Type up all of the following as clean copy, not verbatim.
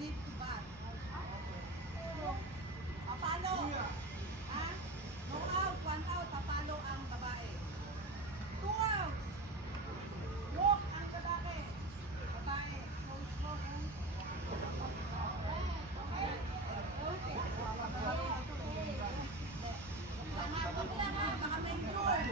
need to bat. Papalo. Ha? No out, 1 out. Papalo ang babae. 2 outs. Walk ang lalaki. Babae. Close, close. Wag lang ha, baka may goal.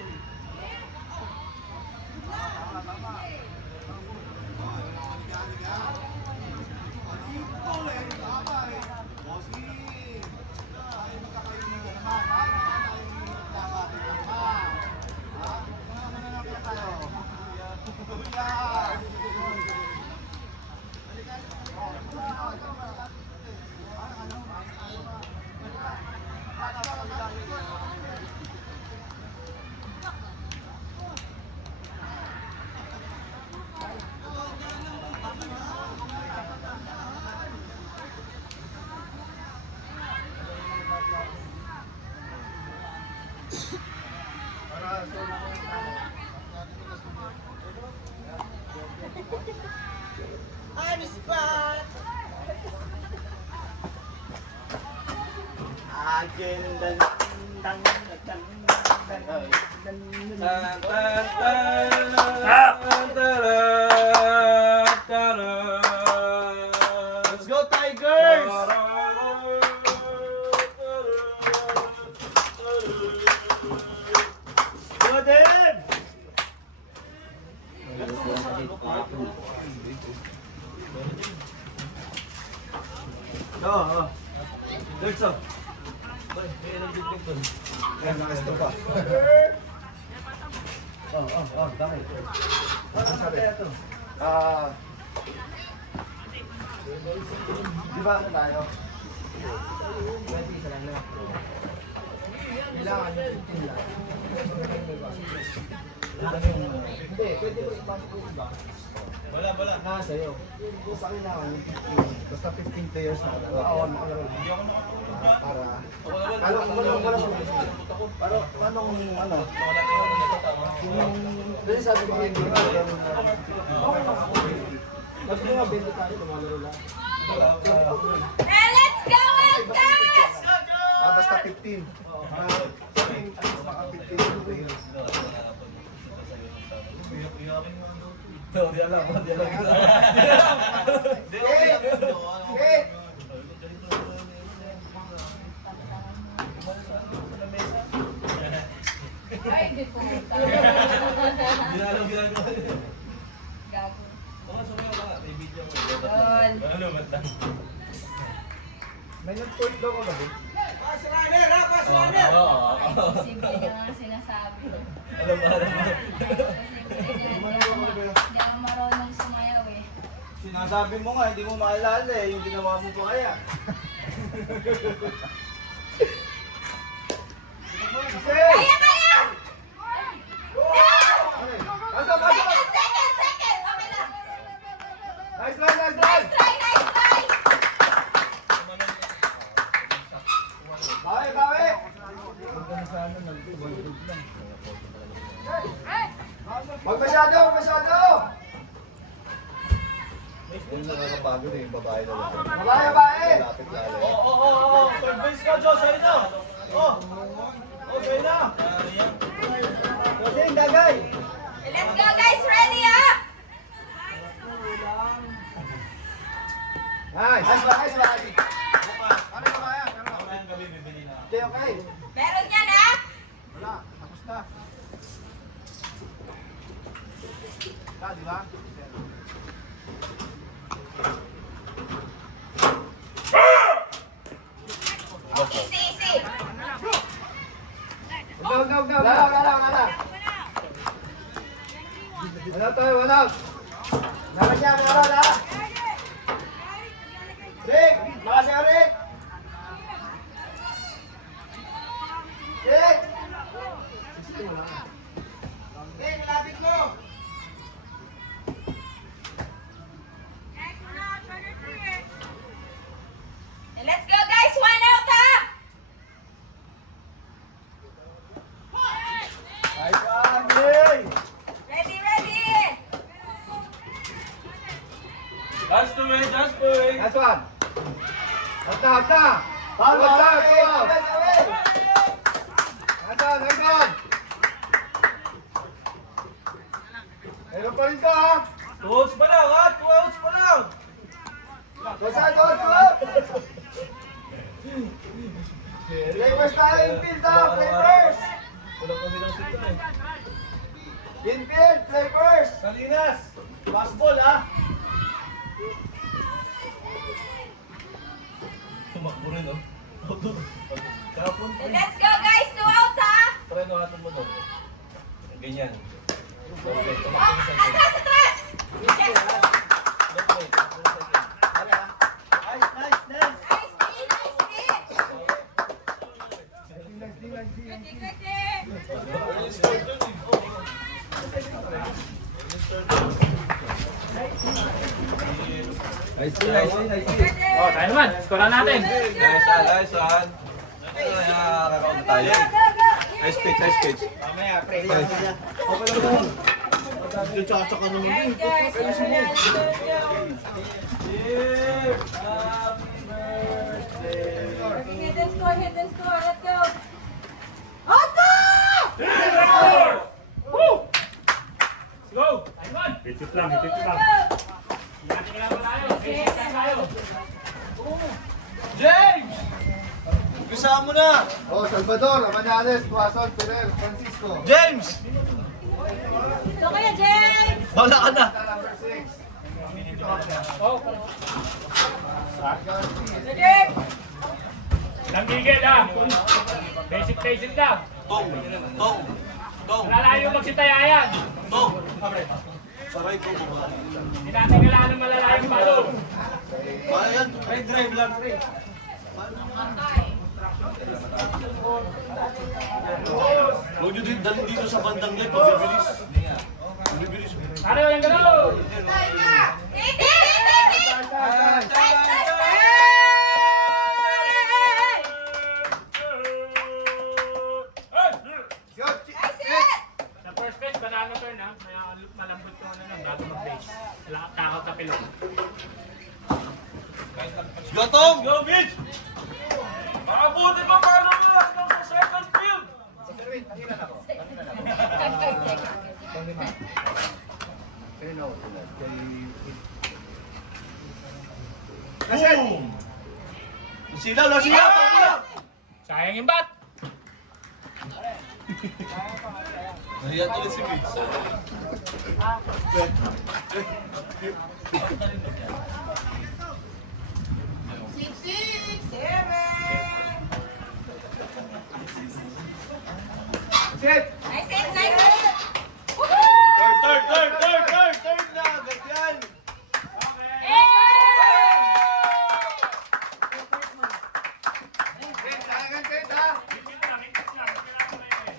I'm spot. Again, dan dan dan Let's go Tigers! Go them! Oo. Let's go. Yan, nakasto pa. Dami. Ano sabi ito? Di ba ano tayo? 20 isa lang na. Kailangan yung 15 lang. Hindi, pwede mo ipasok yung iba. Wala. Sa'yo. Sa kailangan yung 15. Basta 15 players na. Oo, nakalaro. Hindi ako nakatulog na. Para. Anong ano? Dali sabi ko yung game. Ba't mo nga bento tayo? Tumalaro lang. Let's go, Elkas! Basta 15. Baka 15 players. Di alam. Ay, di po. Ginagawa. Gago. Baka sumayaw ka, may video ko. Yun. Ano, matang. May nag-point daw ka ba? Simple niya nga sinasabi. Alam mo. Hindi ako marunong sumayaw eh. Sinasabi mo nga, hindi mo maalala eh. Yung ginawa mo pa kaya. Kaya, kaya! Pasok! Second! Okay na. Nice try! Nice try! Bawi! Huwag masyado! Yung nakakapagod eh, yung babae na lang. Babae! Lapit lalo. Third base ka, Josh. Sorry na. Sorry na. Kasi dagay! Let's go guys! Ready ah! Nice! Nice ba? Ano ba yan? Mamayang gabi, bibili na. Okay. Meron yan ah! Wala, tapos na. Di ba? Easy! Go! Wala. Wala tayo, wala. Wala niya, wala. Rick! Lakas ka, Rick! Rick! Rick, malapit mo! Just point. Last one. Hata. Tama. Last one. Nice one. Meron pa rin ka ha. 2 outs pa lang ha. 2 outs pa lang. Basta. Players tayo, infield ha. Players. Wala kami lang sito eh. Infield, players. Salinas. Fastball ha. Tumakbo rin oh. Kapon pa rin. Let's go guys, 2 out ha! Preno natin mo doon. Ganyan. Okay, Oh, tumakbo sa second. atras! Yes! Left right. Second. Nice speed, nice speed! Goody, goody! Nice Goody! Oh, tayo naman. Score natin. Nice one, nice one. Kakaunta tayo. Nice pitch, nice pitch. Mamaya, pre. Okay lang lang. Tsaka naman Hey eh. guys, let's go! Hit and score, let's go! Otto! Go! Tayo naman. Itit lang. Ingat lang tayo. Basic lang tayo. James! Umpisa mo na! Oh, Salvador, Amanales, Tuason, Ferrer, Francisco. James! Ito kaya, James! Wala ka na! Number 6. Oh, James! lang gigil ha. Basic lang. Tong! Malalayo magsitaya yan. Tong! Saray ko ba? Hindi natin kailangan ng malalayong palo. Ayan, drive lang. Huwag nyo din dalhin dito sa bandang left, mabibilis. Mabibilis. Ano yung gano'n? Hit! Sa first base, banana turn ha. Kaya malambot ko na lang bago mag-base. Takot na pilong. Go, Tong! Go, Mitch! Makabuti pa paano mo lang sa second field! Boom! Silaw, silaw! Sayang yung bat. Nahiya tuloy si Mitch. Sit! Nice hit! Third na! Agad yan! Sit, talagang sit ha!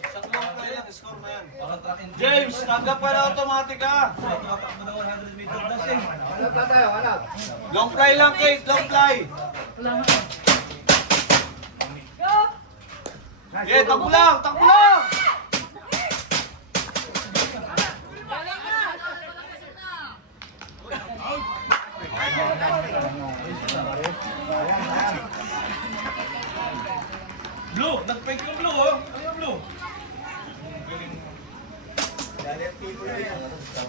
Isang long play lang, score mo yan. James, tanggap ka na automatic ha! Hanap na tayo, hanap. Long play lang, Kate, long play! Go! Yeah, takbo lang! Takbo lang! Blue! Nag-fake yung blue oh! Ano yung blue?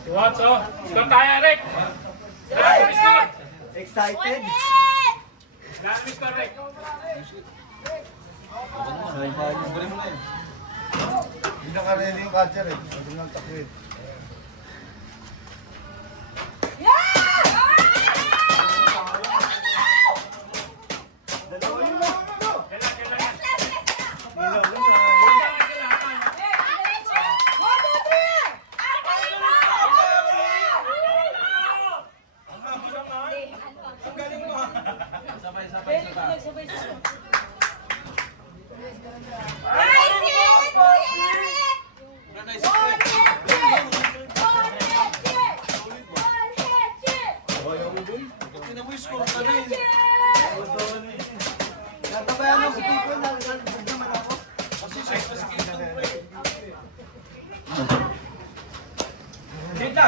Two outs oh. Score tayo, Rick. Dami score. Excited? Dami score, Rick. Hindi nakareli yung catcher eh. Hindi nang takwid. Tingnan mo yung score ka rin. Natabayan mo sa people na naman ako. Kasi size pa si Kate yung play. Hit na!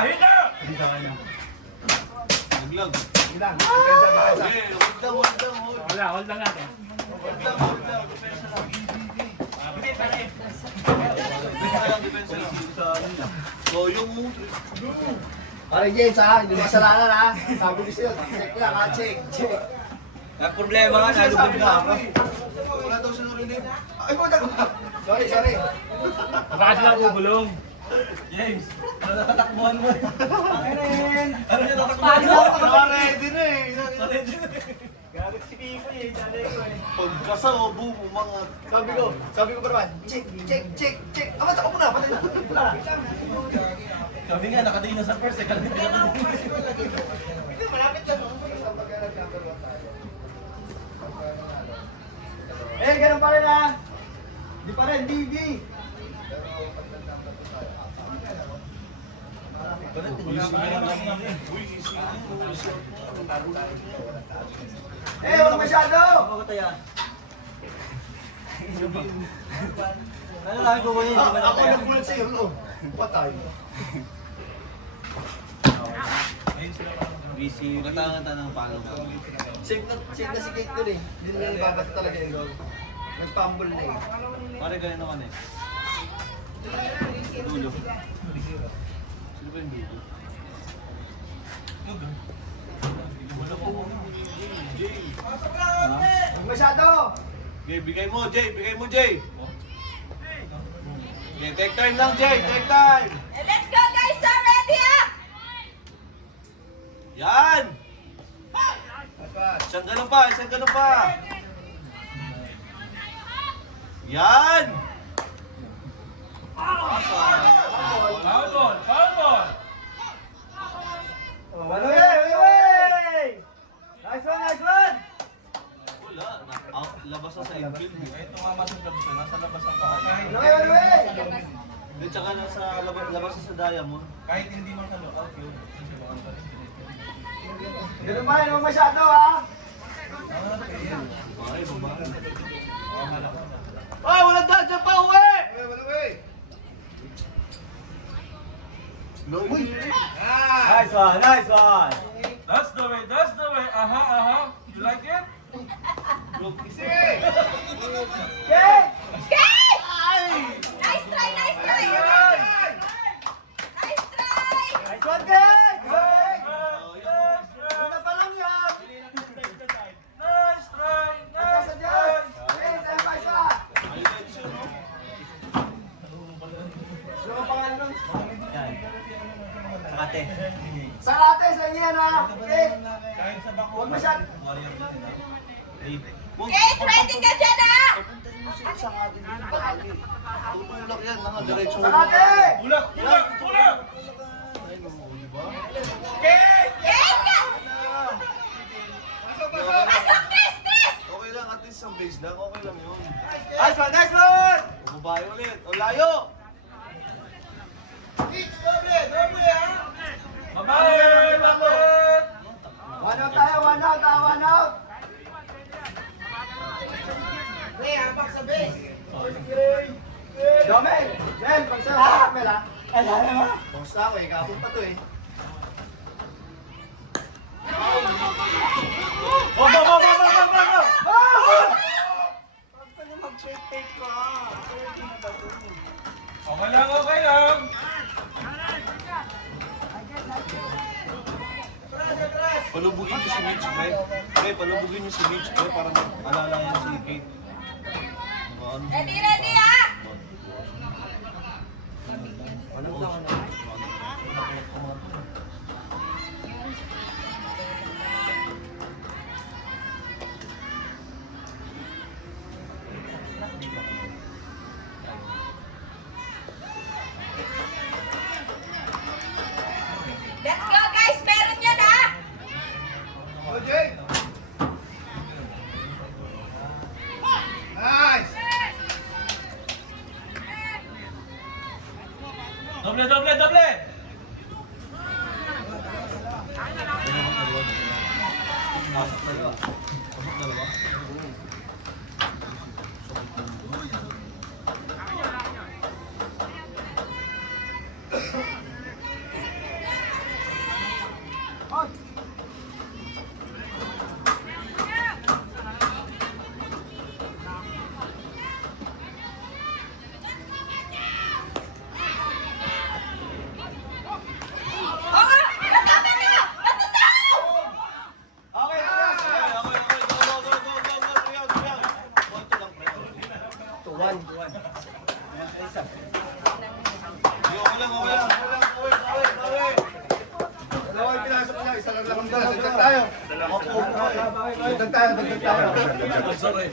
Naglag. Sige lang. Depensa, depensa. Hold lang natin. Pare James ha, hindi masalanan ha. Sabi ko sa'yo, check lang ha, check. Ang problema nga, nalubog na ako. Wala daw siya narinig. Ay, wala. Sorry. Baka sila bubulong. James, ano natatakbuhan mo? Ano yung Palo? Naka-ready na eh. Gamit si Pipo eh, dali ko eh. Pagkasa o bumo mga... Sabi ko pa naman, check. Ama, takot mo na, patay na. Wala na. Sabi nga, nakatingin na sa first eh, kalmi pinakatingin. Malapit lang. Eh, ganun pa rin ha. Di pa rin, BB. Eh, huwag masyado. Ano lang ko kunin? Ako nagbulat sa'yo, no? Patay. Busy. Katangata ng palo mo. Save na si Kate dun eh. Hindi na ibabat talaga yung goal. Nagpambol na eh. Pare ganyan naman eh. Dulo. Sino ba yung dulo? Huwag masyado. Okay, bigay mo, Jay. Bigay mo, Jay. Okay, take time lang, Jay. Take time. Let's go guys! Are ready up! Yan! Isang ganun pa, isang ganun pa. Yan! Foul ball. Nice one! Wala. Out, labas na sa infield. Ito nga masagab siya. Nasa labas ang paa. At saka nasa labas na sa diamond. Kahit hindi mo sa lookout yun. Kasi baka pa rin. Ganun ba? Huwag masyado ha. Ay, baba. Ah, walang daan dyan pa uwi! No, Nice one! That's the way, that's the way. Aha. You like it? Kate! Nice try! Nice try! Nice one, Kate! Punta pa lang yan! Nice try! Pagkasa dyan! Kate, tayo pa isa! Ano ang pangalan nun? Ate. Sarate sa inyo yan ha! Kate! Kahit sa bako. Huwag masyado! Warrior din eh. Kate, ready ka dyan ah! Tutulak yan, mga diretso. Sarate! Tulak! Kate! Kate ka! Pasok, Chris! Okay lang, at least ang base lang, okay lang yun. Nice one! Babae ulit, o layo! Babae! Bakit? One out tayo, one out! Domel! Mel, pag sa'yo ka, Mel ha? Basta ako eh, kapon pa to eh. Okay lang. Palubugin ko si Mitch, pre. Pre, palubugin niyo si Mitch, pre, para maalala yan si Kate. Ready ah! Let's go guys! Meron yan ah! Nice! Doble! Dagdag tayo. Hindi na kayo sanay.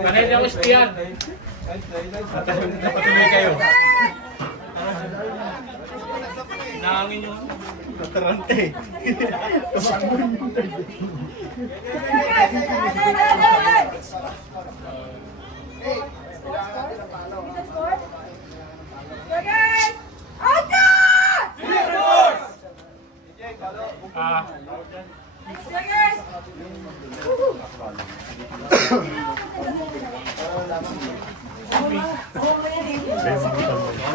Kanina yung espiyan. Patuloy kayo. Nangangin yung Natarante. Ah,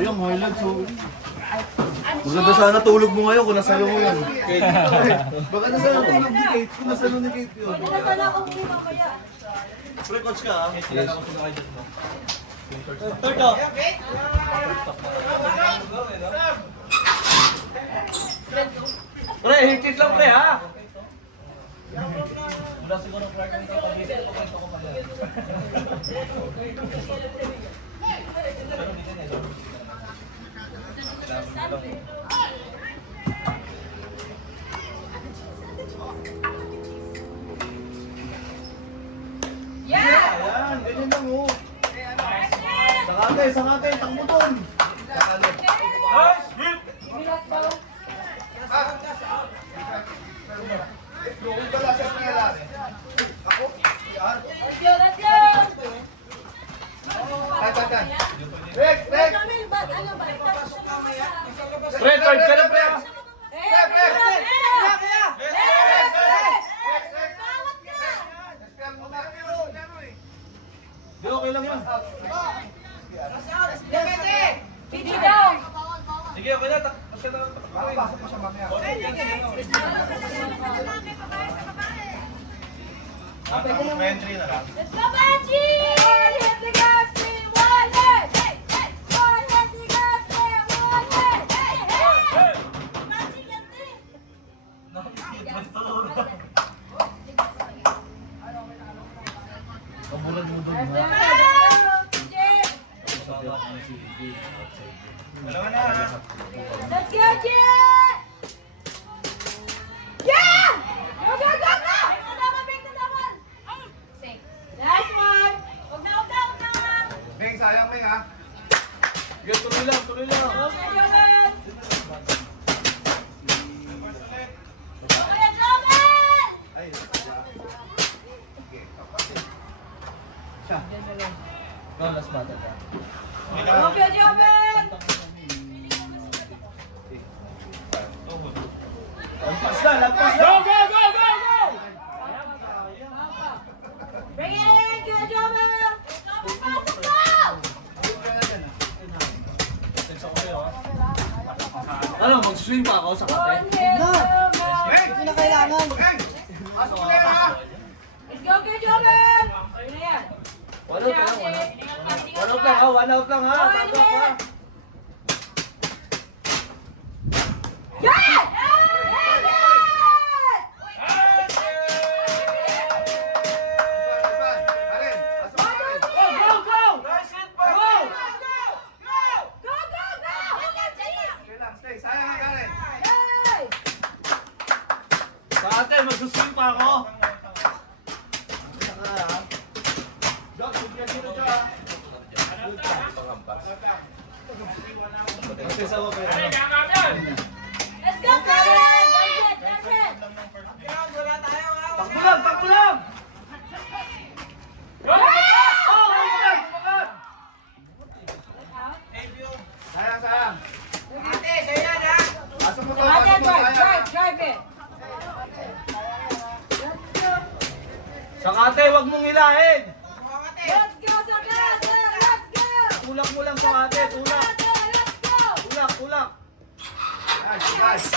Ayun, highlights. Maganda sana tulog mo ngayon kung nasalo mo yan. Baka nasalo tulog ni Kate. Kung nasalo ni Kate yun. Pre-coach ka ah. Yes. Third off. Pre, hit lang pre ha. Ayan, ganyan lang oh. Sakatay, takbo doon. Nice hit. Yung pala siya pangalan. Ako? Yan. Tan. Rek! Pre, third ka na pre ha. Di okay lang yan. Sige, okay na. Tapos ka na. Makapasok mo siya mamaya. Entry na lang. Let's go, Benji! One, hit the gas, three, one, hit! Hey, hey! One, hit the gas, three, one, hit! Hey, hey! Benji, get this! Pabulan mo doon. Let's go, Benji! Dalawa na ha. Let's go, Benji! Yeah! Go, go, go, go! Big na naman! Six. Last one! Huwag na! Meng, sayang Meng ha. Sige, tuloy lang. Okay, Joven! Okay, Joven! Ay, siya. Go, last bata ka. Okay, Joven! Lampas na. go, go, go, go, go! Bring it in, good Joven! Pasok mo! Ano, mag-swing pa ako sa One hit, Joven! Hindi na kailangan. Meng! Asok mo na yan ha. Let's go, good Joven! Ayun na yan. One out lang. One out lang ha. One hit! Yeah! Alin, asok mo na rin. Go! Nice hit pa! Go! Go, go, go! Okay lang, stay. Sayang ha, Karen. Hey! Sa ate, mag-swing pa ako. Doc, bigyan dito siya ha. Kasi sa wapay. Let's go, Karen! That's it! Takbo lang! Sayang. Asok mo to, Right asok there, mo, sayang. drive it! Sa ate, wag mong hilahin. Let's go, Sakata! Let's go! Tulak mo lang sa ate. Tulak. Let's go! Tulak. Nice.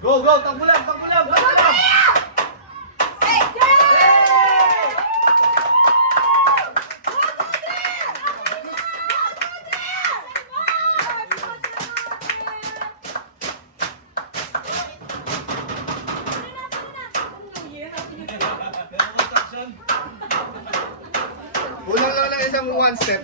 Go! Takbo lang! Hey, go! Kulang lang ng isang one step.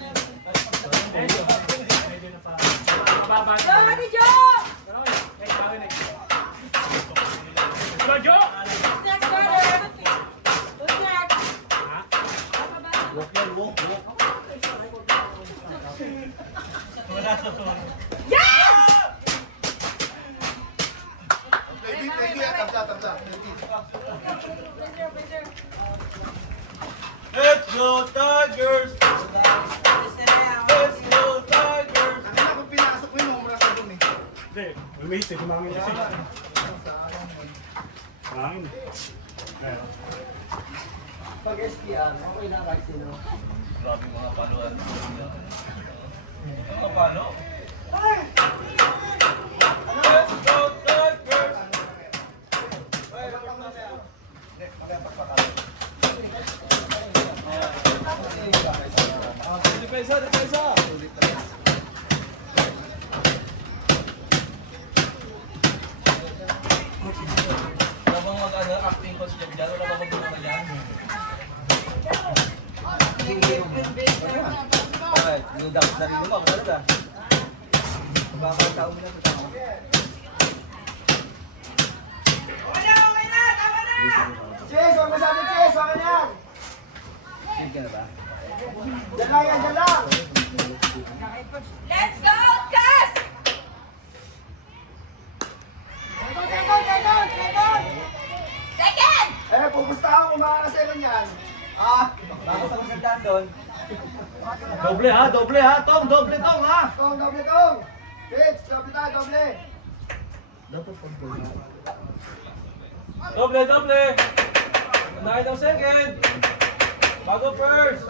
Thank you. Tabla. Let's go Tigers! Let's go Tigers! Ano na kung pinasok mo yun, umura ka dun eh. Hindi, lumit eh. Kumangin kasi. Kumangin. Ayun. Pag SPR, okay na kahit sino. Grabe mga paluan. Mga palo? Let's go Tigers! Depensa! Wala bang mag-acting coach dyan? Wala bang mag-gumama dyan? Alright, no doubt na rin mo, talaga. Magkakataon mo na ito. Chase, huwag masabi Chase, huwag ka yan! Sige ka na ba? Diyan lang yan, diyan lang! Let's go, Cas! Second! Eh, pupusta ako kung makakaseven yan. Bakit ako sandaan doon? Doble ha, Tom, doble tong ha! Tong, doble tong! Pitch, doble tayo, doble! Doble! Unahin ang second! Bago first!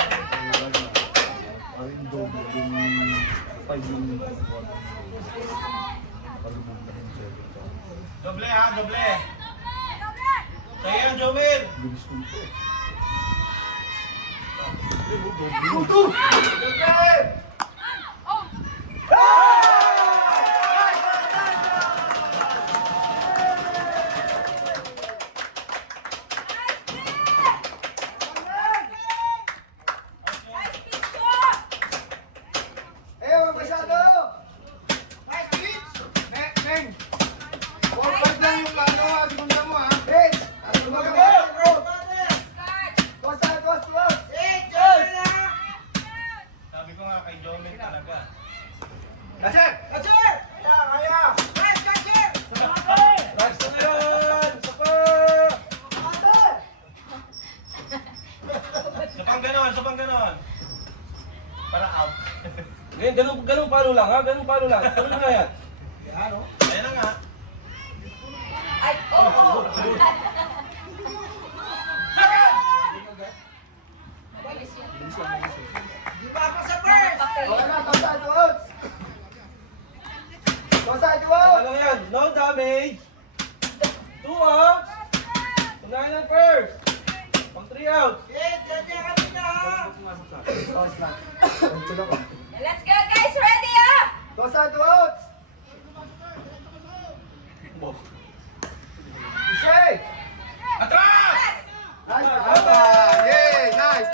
Doble ha, doble! Sa'yo yan, Jomir! Eh, huwag masyado! Nice pitch! Meng! 4-5 lang yung plano ha, segunda mo ha. Pitch! At lumagay mo! Tosa! Sabi ko nga kay Jomir talaga. Catcher! Kaya! Last na yan! Sapa! Sapang ganon! Para out. Ganun palo lang ha, ganun palo lang. Tuloy na yan. Ayan na nga. Ay, oo! Di ba ako sa first? Okay na, tosa to outs! Tosa to outs! Ano yan? No damage. 2 outs. Unahin ang first. Pang 3 outs. Let's go, guys! Ready, ah! Tosa to outs! Ishay! Atras! Nice! Tama! Yay! Nice!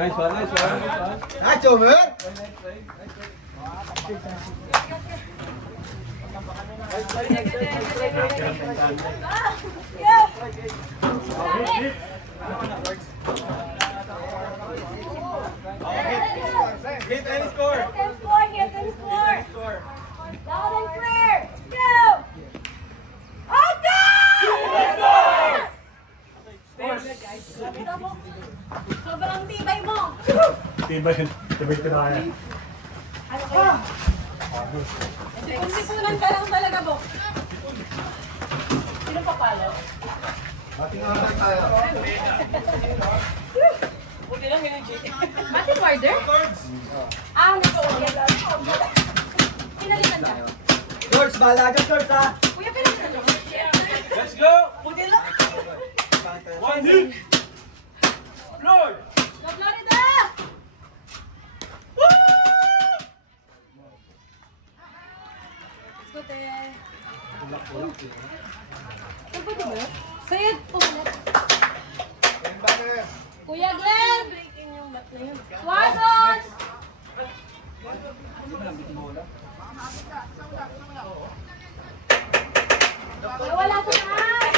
Nice one. Nice, Jomer! Hit any score. Hit and score! Loud and clear! Go! Sobrang tibay mo! Tibay ka na kaya. Ano kaya? Kung ka lang talaga, Bo. Sino papalo? Ating mga tayo. Martin Warder? Nag-uuyat lang. Pinalitan ka. George, bahala ka, George ha! Kuya, pinalitan ka. Let's go. Puti lang. 1 hit. Lord. Go, Florida! Let's go, te. Saan pwede ba? Sa'yo, pumalit. Kuya Glenn! Breaking yung bat na yun. Watson! Wala sa taas.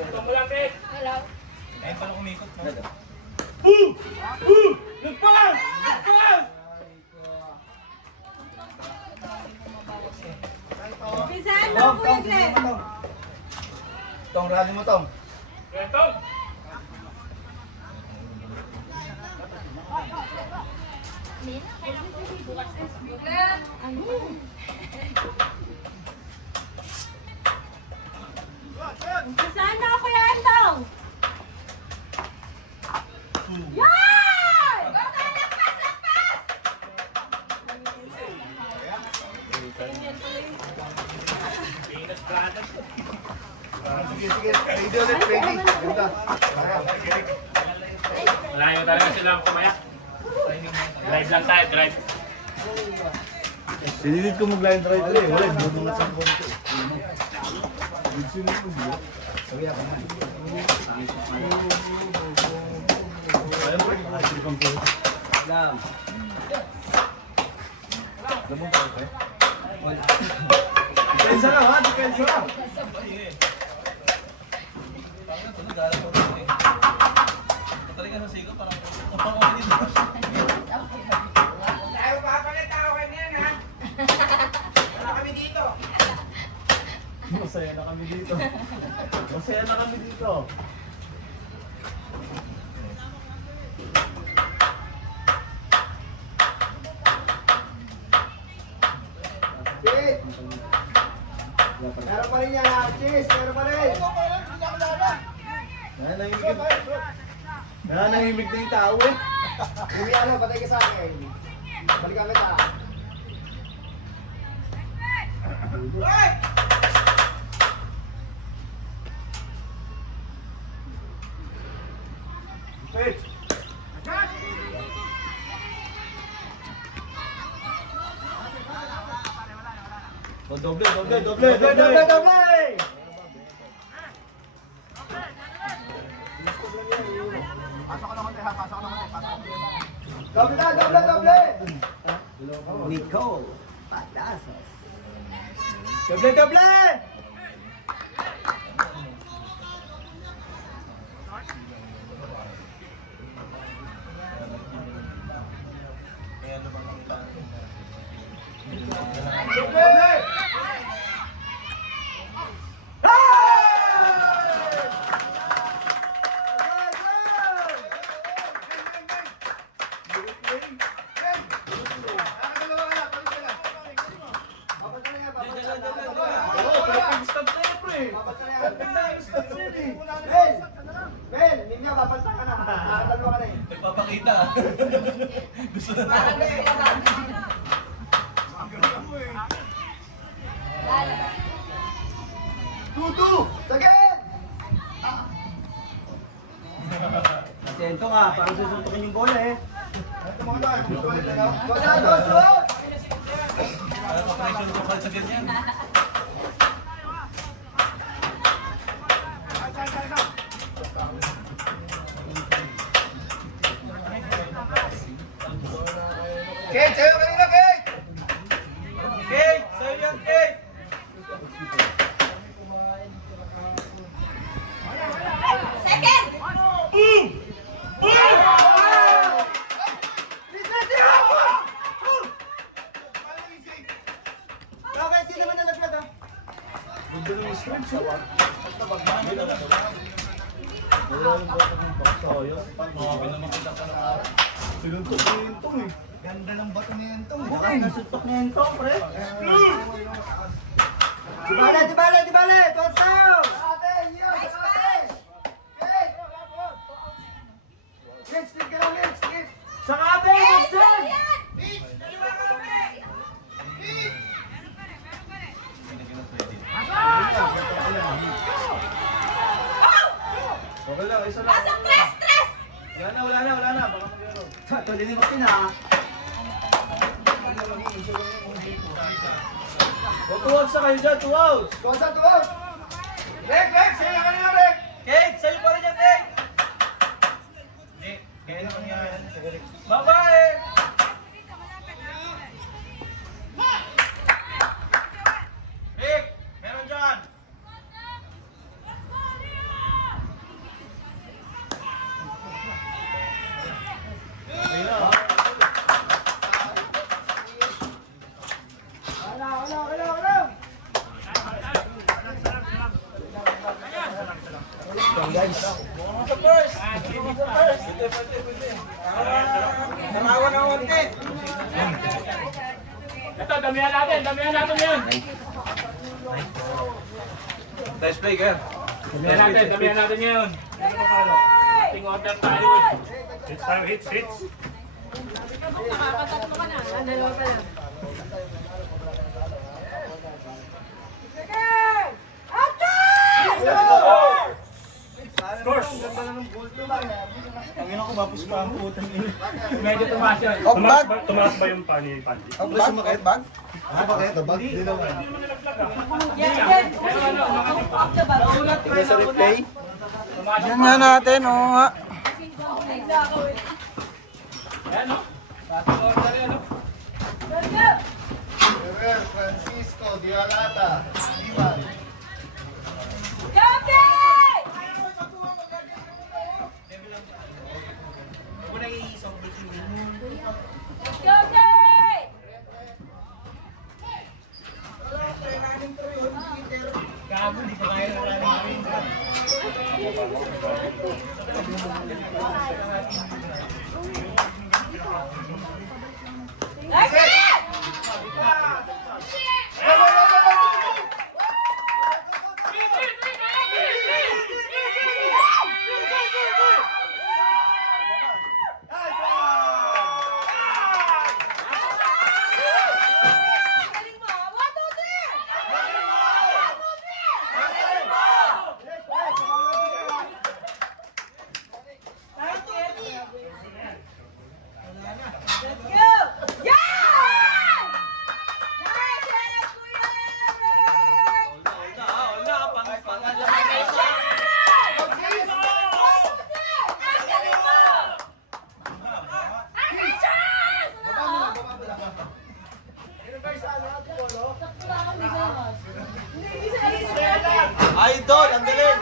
Ito mo lang, Kate. Hello. Ayun pala kumikot. Nagpang! Nagpang! Pisahan mo, Kuya Glenn. Tong, rally mo, Tong. Ito. Pisahan mo, Kuya Entong. Yan! Lampas, lampas! Venus Brothers. Sige, sige. Ready ulit, ready. Ganda. Malayo talaga sila kumaya. Drive lang tayo, drive. Sinilid ko mag-line drive ulit. Wala, bunungat sa konti. Depensa lang ha, depensa lang. Parang tulog, galang ko rin eh. Pataling ka sa sigaw, parang okay dito. Tayo papalit ako kanyan ha. Wala kami dito. Masaya na kami dito. Masaya na kami dito. Wait! Meron pa rin yan, Cheese! Meron pa rin! Nanahimik na yung tao eh. Uwi ano, patay ka sa akin. Balikan kita. Wait! Doble, doble, doble, doble, doble, doble! Doble na, doble, doble! Nicole, patasos. Doble, doble! Kaya ano bang ang plano? Doble! Nagpapakita. Gusto na Parang gusto ko lang. Tutu! Sagin! Atento nga, parang susuntukin yung bola eh. Ito mga tayo, susuntukin na daw. Gonzalo, shoot! Parang pa-pressure ko pa sa ganyan. Kate, sa'yo kanina, Kate! Kate! Sa'yo yan, Kate! Second! Bakit? Hindi naman nalaglag ah. Ganda ng script siya ah. Grabe naman kita pa ng araw. Sinuntok niya yung tong eh. Ganda ng bato niya yung tong. Ay, nasuntok niya yung tong, pre. Dibale, dibale, dibale! Toss down! Ate, yes! Ate! Kate! Kate, stick ka lang, Kate! Stick! Sa ate! Yes, Kate! yan! Okay lang, isa lang. Pasok, tres, tres! Wala na, wala na, wala na. Baka mag-ero. Tuloy ni Maxine ha. Tuwag sa kayo dyan, tuwag! Tuwag! Rek, Rek! Sa'yo na kanina, Rek! Kate! Sa'yo pa rin yan, Kate! Babae! Rick! Meron dyan! Sa first! Pwede. Narawan ang konti. Ito, damihan natin yan. Nice play, Ger. Damihan natin yun. Ating order tayo eh. Hits tayo, hits. Makakatatlo ka na. Dalawa pa lang. Sige! Action! Scores! Medyo tumaas yun. Tumaas ba yung pani? Sumakit ba? Sumakit? Hindi naman. Yan, yan. Off the ball. Tingnan sa replay. Tumaas Yan nga natin, oo nga. Ayan o. Ating order yan o. Let's go! Ferrer, Francisco, Dialata, Ivan. Jockey! Jockey! That's it! Galing mo. 1, 2, 3! Let's go! Yeah! Nice, yes, Kuya Eric! Idol, ang galing!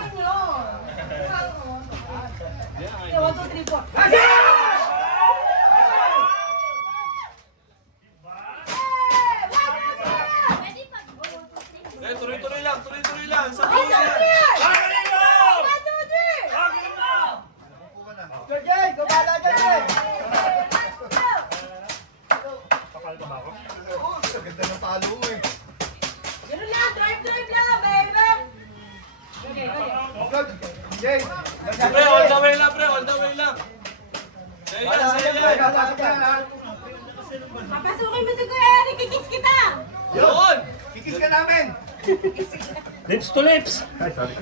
1, 2, 3, 4. Eh, tuloy-tuloy lang. Sa One, two, three! One, two, three! Sergey, gumala dyan! Kapal ka ba ako? Ang ganda ng palo mo eh. Ganun lang, drive lang, baby! Okay. Good. Jay, Pre, all the way lang, pre. All the way lang. Sa'yo yan. papasok yan ha. Papasukin mo si Kuya Eric, kikis kita! Yun! Kikis ka namin. Lips to lips! Ay, sorry.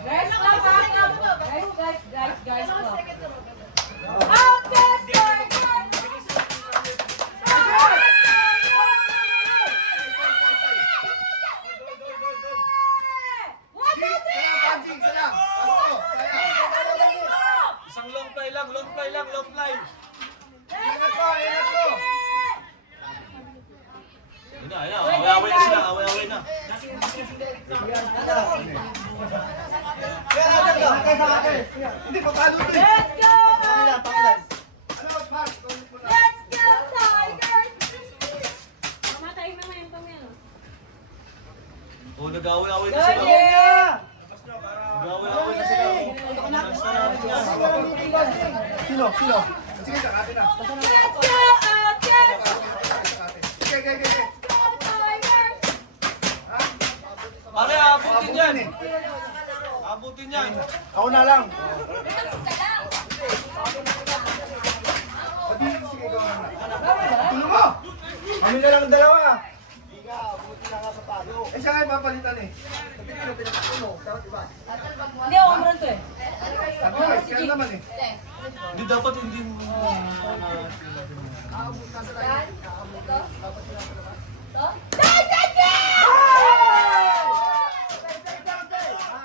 Guys, clap, guys, clap. Out, guys, One, two, three! Panjing, isa lang. Pasok. Sayang. Isang long play lang. Ingat ko, ingat ko. Ayan, away-away na sila. Away-away na. Kaya sa akin. Hindi, papalo to eh. Let's go, Tigers! Ano, pass. Let's go, Tigers! Oh, nag-away-away na Good, sila. yeah! Nag-away-away na sila. Sino? Sige, sakatin na. Let's go, Tigers! Sige. Let's go, Tigers! Pare, abutin yan. Abutin yan. Ako na lang. Sige, ikaw na. Tulong mo! Kami na lang dalawa. Eh, siya nga yung papalitan eh. Hindi, home run to eh. Sabi mo, kaya naman eh. Hindi dapat hindi mo. Nice,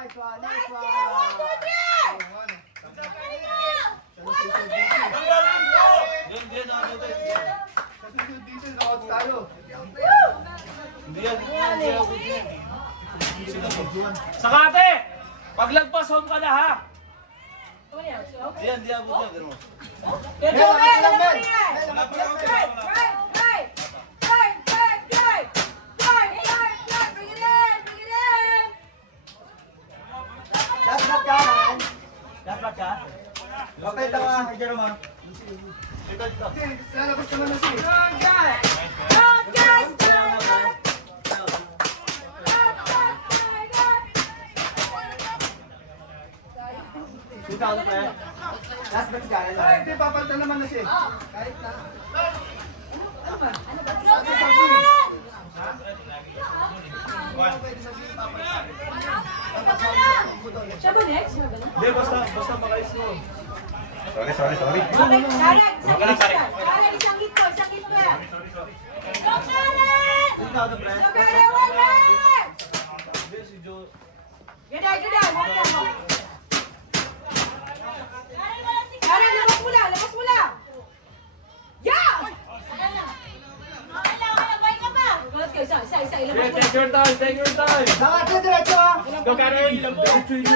Nice one, Nice game! 1, 2, 3! Sakate! Paglagpas, home ka na ha! Diyan, diyan, buto. Ganun mo. Kaya Joel, alam mo yan! Right! Bring it in! Bring it in! Last back ka, man. Last back ka. Okay, tama. Ay, Jerome. Lalabas naman na siya. Don't guys! Dito ako pa yan. Last back ka. Ay, hindi, papalitan naman na siya. Kahit na. Siya ba next? Hindi, basta makalis mo. Sorry. Okay, Karen, isang hit ka. Karen, isang hit ko, isang hit ka. Go, Karen! Dito ako, pre. Go, Karen, one hit! Hindi, si Joe. Ganda, one hit mo. Karen, labas mo lang! Yeah! Gulat ka, isa, ilabas mo. Take your time! Dapat na diretso, ha. Go, Karen! Ilan mo? Go, Karen!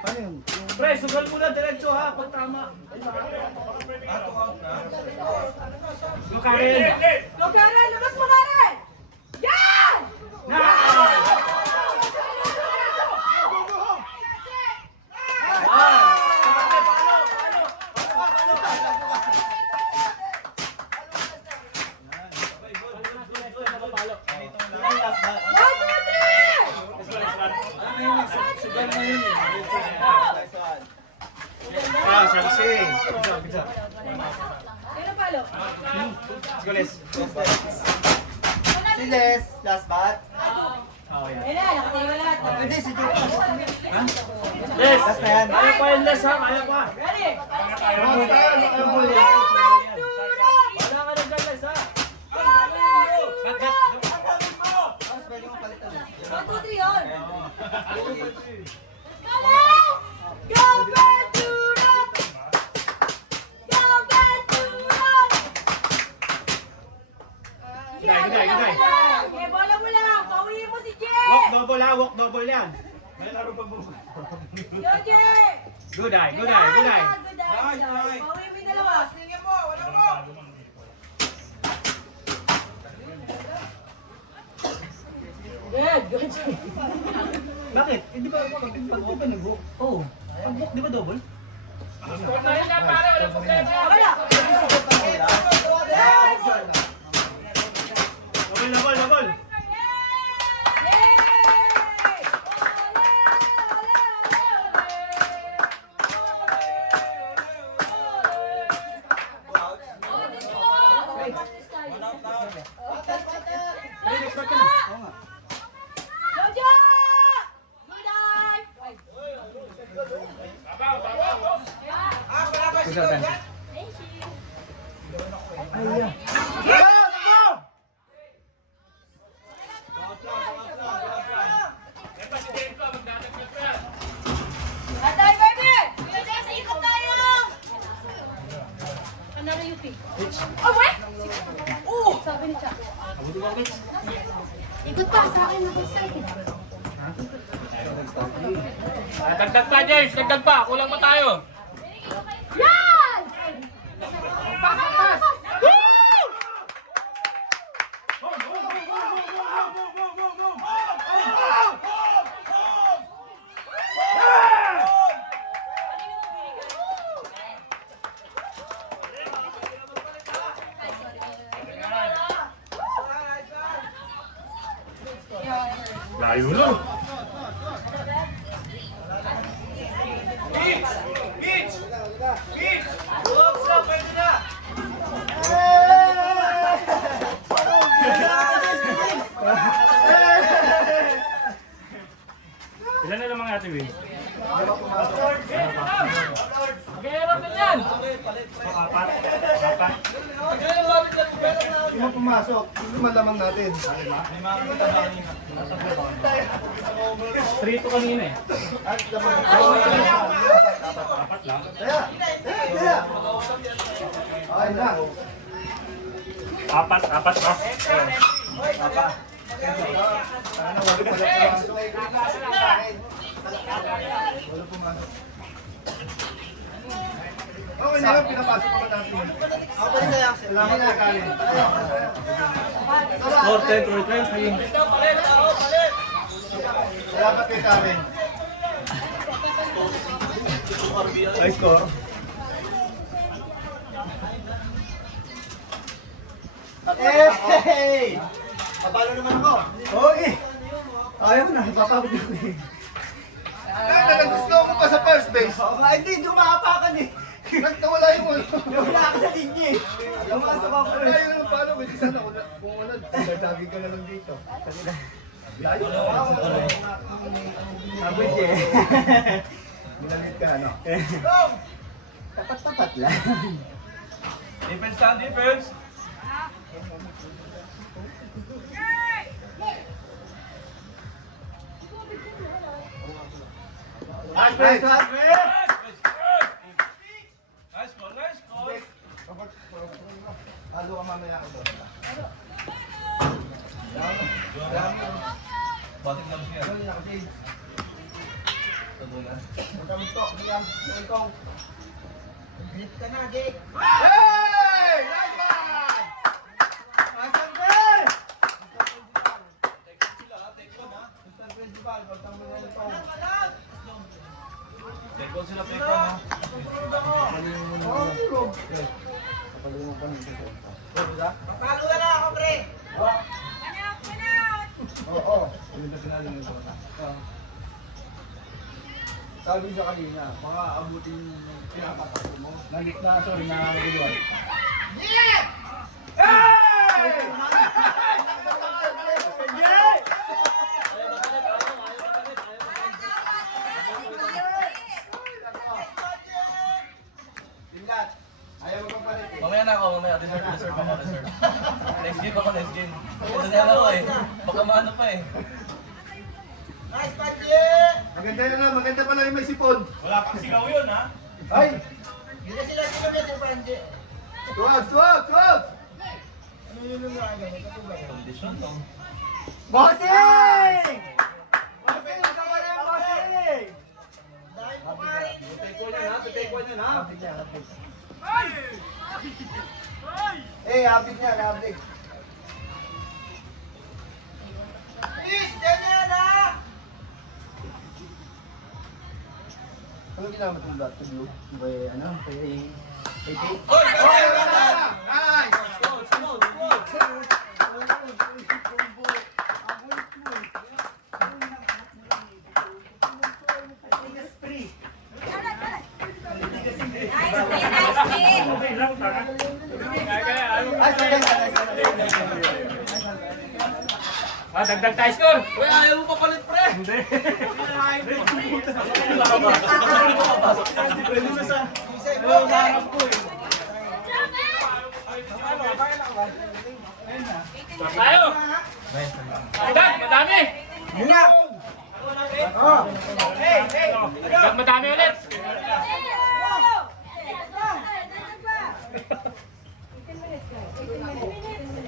Paano yun? Pre, sugal mo na diretso ha, pag tama. Go, Karen! Go, Karen, labas mo, Karen! Yeah! One, two, three! Sugal mo yun eh. Sino palo? Siles, last bat. Ayun na, nakatingin ka lahat. Hindi, si Joe. Yes! Last na yan. Kaya pa yung less ha, kaya pa. Ready? Wala ka nang guys ha. Pwede mo palitan. 1, 2, 3 yun. Go back to rock! Go back to rock! Yan, G'day. okay, bola mo lang. Pauwiin mo si Jay! Walk double yan. Yo, Jay! Good eye. Good eye. Pauwiin mo yung dalawa. Good, Jay. Bakit? Hindi ba nag-book? Oo. Pag-book, di ba double? Wala. Double. Atay, baby! Ikot tayo! Another UP. Oh, wait! Sabi ni Chuck. Ikot pa sa akin ako excited. Dagdag pa, James. Dagdag pa. Kulang pa tayo. Yan! Pakas! Layo lang. Ilan na naman natin, Will? Gaya din yan! Apat. Hindi mo pumasok. Hindi malamang natin. Trito kanina eh. At lamang. Apat lang. Kaya. Okay na. Apat ba? Sana wala pala pumasok. Wala pumasok. Okay na lang, pinapasok ko natin. Ako pa rin kaya. Salamat na kami. Score 10-20. Salamat kay Karen. High score. Hey! Papalo naman ako. Okay. Ayaw na, papagod ako eh. Gusto ko pa sa first base. Hindi ko makapakan eh. Nagtawala yung ulo. Wala ka sa linya eh. Lumasok ako eh. Ayaw naman paano, may sana kung ano, sabi ka na lang dito. Layo na ako. Sabi siya eh. Minalit ka, ano? Tapat-tapat lang. Defense stand, defense. Nice, nice, nice. Nice score, nice score. Halo ka mamaya ako doon. Batik lang siya. Tudulan. Hey! Nice one! Asan ka? Take goal sila, take goal, no? Oo. Sabi sa kanina, baka abutin yung pinapatakbo mo. Nalit na, sorry, nakakaguluan. Pinlat, ayaw mo pang palit eh. Mamaya na ako, mamaya. Reserve ako, reserve. Next game ako, next game. Ito na ako eh. Baka maano pa eh. Maganda na nga, maganda pala yung may sipon. Wala pang sigaw yun, ha? Ay! Tuwag, tuwag, tuwag! Condition, no? Bossing! Bossing! Tama na yung bossing! Take one yan ha, take one yan ha. Hapit niya, hapit. Eh, hapit niya, hapit. Ano ginawa mo itong black to blue? Kay ano? Kay Kate? Oy! Oy! Wala! Nice! Okay lang, tanga. Ay, sige, Dagdag tayo score. Uy, ayaw mo papalit, pre! Hindi. Tayo. Dagdag, madami. Muna! Oh! Dagdag, madami ulit.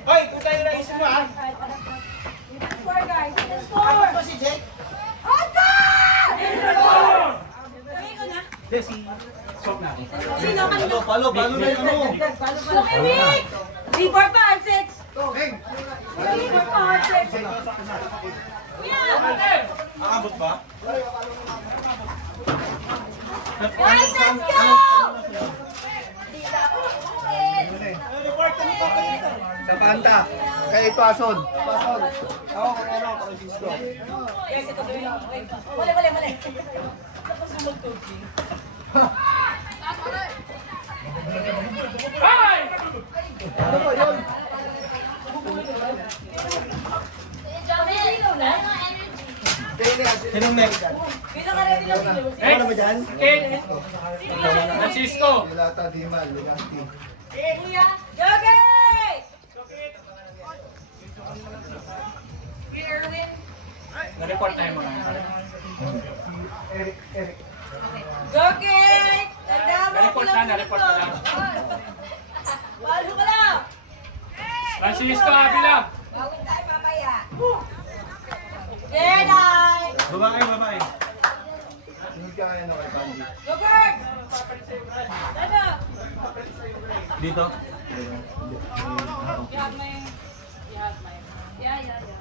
Hoy, kung tayo na isip mo ha? Score, guys. Score. Ito si Jake? Sino kanina? Palo na yung ano. Lumiwik! 3, 4, 5, 6. Hey! 3, 4, 5, 6. Yeah! Aabot ba? Guys, let's go! Sa Panta. Kay Pason. Pason. Ako kay ano, Francisco. Guys, ito gawin lang. Mali. Tapos sumugtog. Ay! Ano ba yun? Sinong next? Dito ka ready lang sila. Ano ba dyan? Kate. Francisco. Dilata, Dimal, Legasti. Kuya, Yogi! Erwin. Na-report na yung mga. Eric. Yogi! Tanda mo, Na-report na, na-report na lang. Palo ka lang! Francisco, Avila. Bawin tayo mamaya. Sige, Nay. Babae, babae. Sunod ka kaya kay Bandy. Go, Bird. Ano? Dito. You have my... You have my... Yeah, yeah, yeah.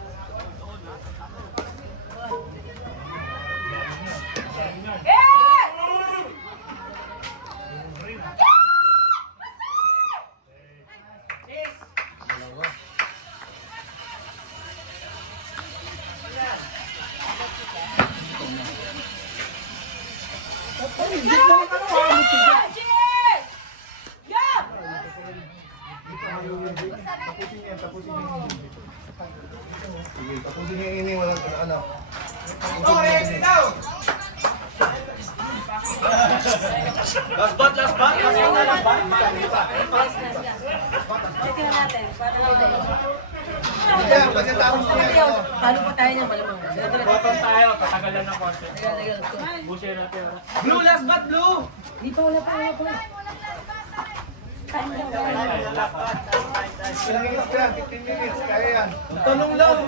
Tapusin niyo yan. Sige, tapusin niyo yung ini. Walang ano. Last bat, last bat. Last bat. Tingnan natin. Para lang Yan, pagkatapos niya ito. Talo pa tayo niya, malamang. Bottom tayo, tatagalan ng konti. Busin natin. Blue, last bat, blue. Di pa, wala pa, wala pa. Ilang minutes ka? 15 minutes. Kaya yan. Tanong lang.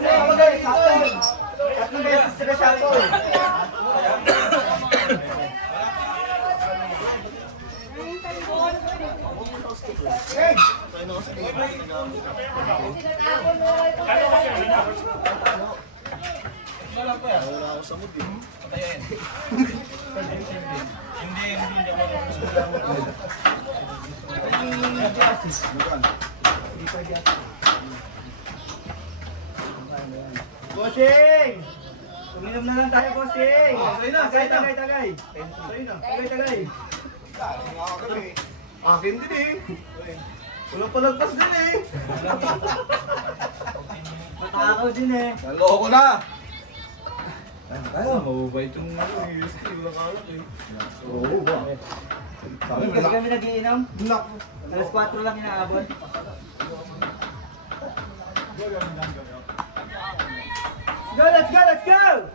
Tatlong beses sila shuttle. Hey! Bossing! Uminom na lang tayo, bossing! Sa'yo na, sa'yo na. Tagay! Sa'yo na, tagay! Akin din eh! Wala palagpas din eh! Matakaw din eh! Naloko na. Ano? Mababait yung USP. Wala kalak eh. Oo ba? Sabi mo lang. Kami nagiinom, Naku! alas 4 lang inaabot. Go, let's go, let's go!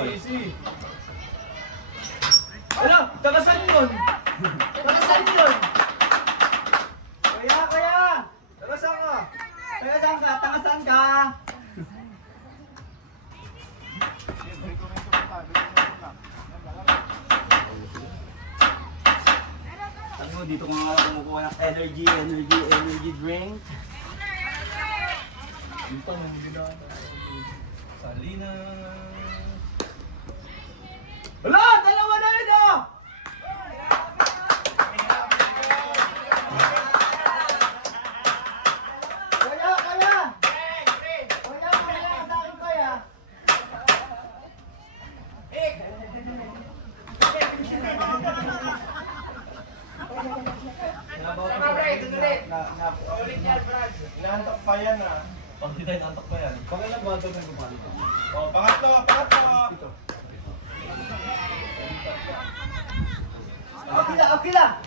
Easy. Ano? Tagasan yun! Tagasan yun! Kaya! Tagasan ka! Tagasan ka! Tagasan ka! Sabi mo, dito ko nga lang kumukuha ng energy drink. Dito mo gina. Salina. Wala! Dalawa na yun ah! Kaya! Kaya sa akin kaya! Inaantok pa yan ah. Pag hindi tayo inaantok pa yan. Pangilan ba ito ng gumali? Oh, pangatlo. Okay lang!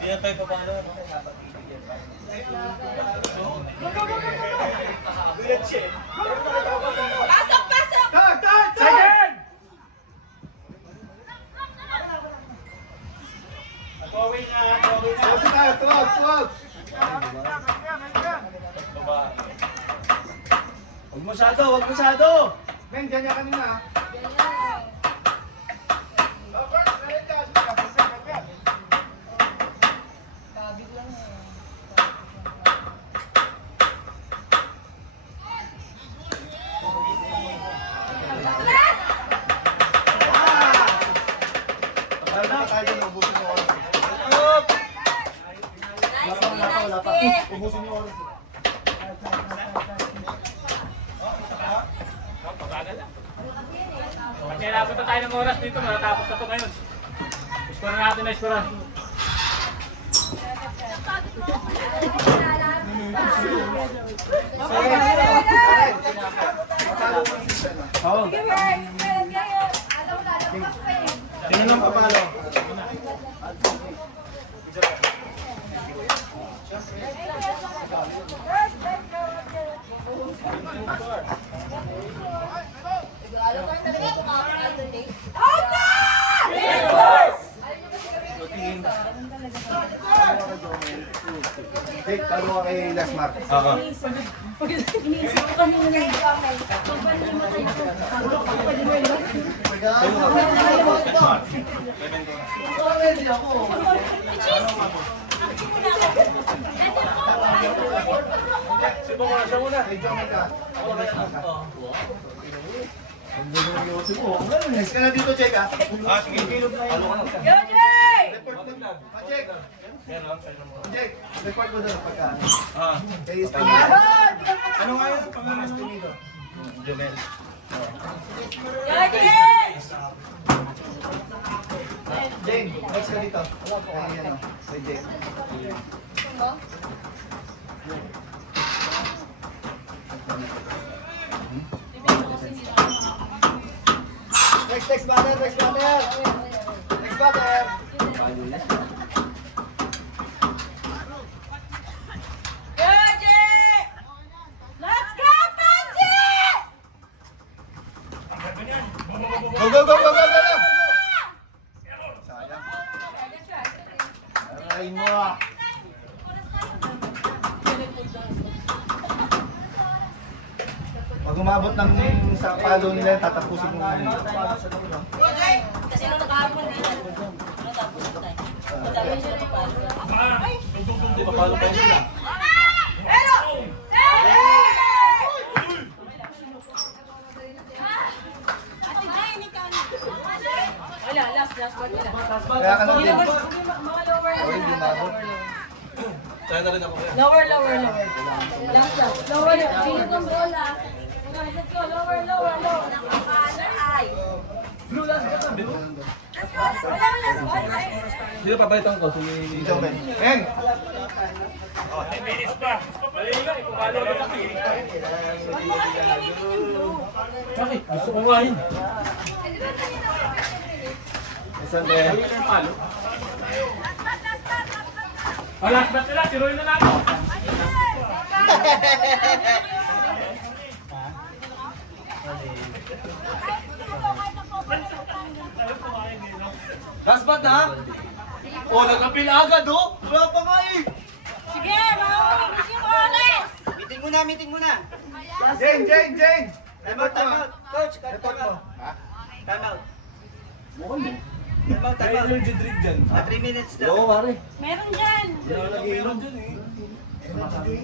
Hindi na tayo papalo. Pasok, pasok! Second! Bossing tayo, 12! Baba. Huwag masyado! Men, ganyan kanina ah. Tayo na, ubusin yung oras. Ubusin yung oras. Pabagal lang. Kailangan na tayo ng oras dito, matatapos na ito ngayon. Iskora natin na iskora. Oo. Sige, Bert. Meron kayo. Alam mo, lalabas pa eh. Sino nang papalo? Jake, paano ka kay Last Mark? Oo. Iniisip ko kanina na yung kamay. Pagpali mo tayo. Pagpali mo yun. Siya muna. Medyo may ka. Next ka na dito, Jake, ha? Sige. Ano ka na? Yo, Jay! Report mo. Jake, Meron. Jake, report mo doon pagka. Kay Ahon! Espinosa. Ano nga yun? Pangalan Espinosa. Jomel. Yo, Jay! Jane, next ka dito. Kay ano, kay Jake. Next batter, next batter. Next batter. Yo, Jay! Let's go, Benji! Go, go, go, go, go, go! Sayang. Aray mo ah. Pag umabot ng sa palo nila, tatapusin mo muna. Kasi nung nakahapon dito, natapos ko tayo. Madami siya na yung palo. Ay! Hindi pa palo pa yun sila. Pero! Ate Jay, ni Kani. Wala, last one nila. Kaya ka Hindi natin. naman, mga lower na Hindi umabot. Kaya na rin ako yan. Lower. Last. Lower. Tingin kong bola. Let's go, lower. Nakapala ay. Let's go. Last one. Sino papalitan ko? Si Jomel. Eng! 10 minutes pa. Maliligay, kung palo na lang. Bakit? Gusto ko nga yun. Isang Ben. Last bat nila, tiruin na natin. Last bat na? Oh, nagkapil agad oh! Wala pa nga eh! Sige, mauulit yung oras. Meeting muna. Jane! Time out. Coach, Report mo. Ha? time out. May energy drink dyan. 3 minutes daw. Oo, pare. Meron dyan. Meron dyan eh.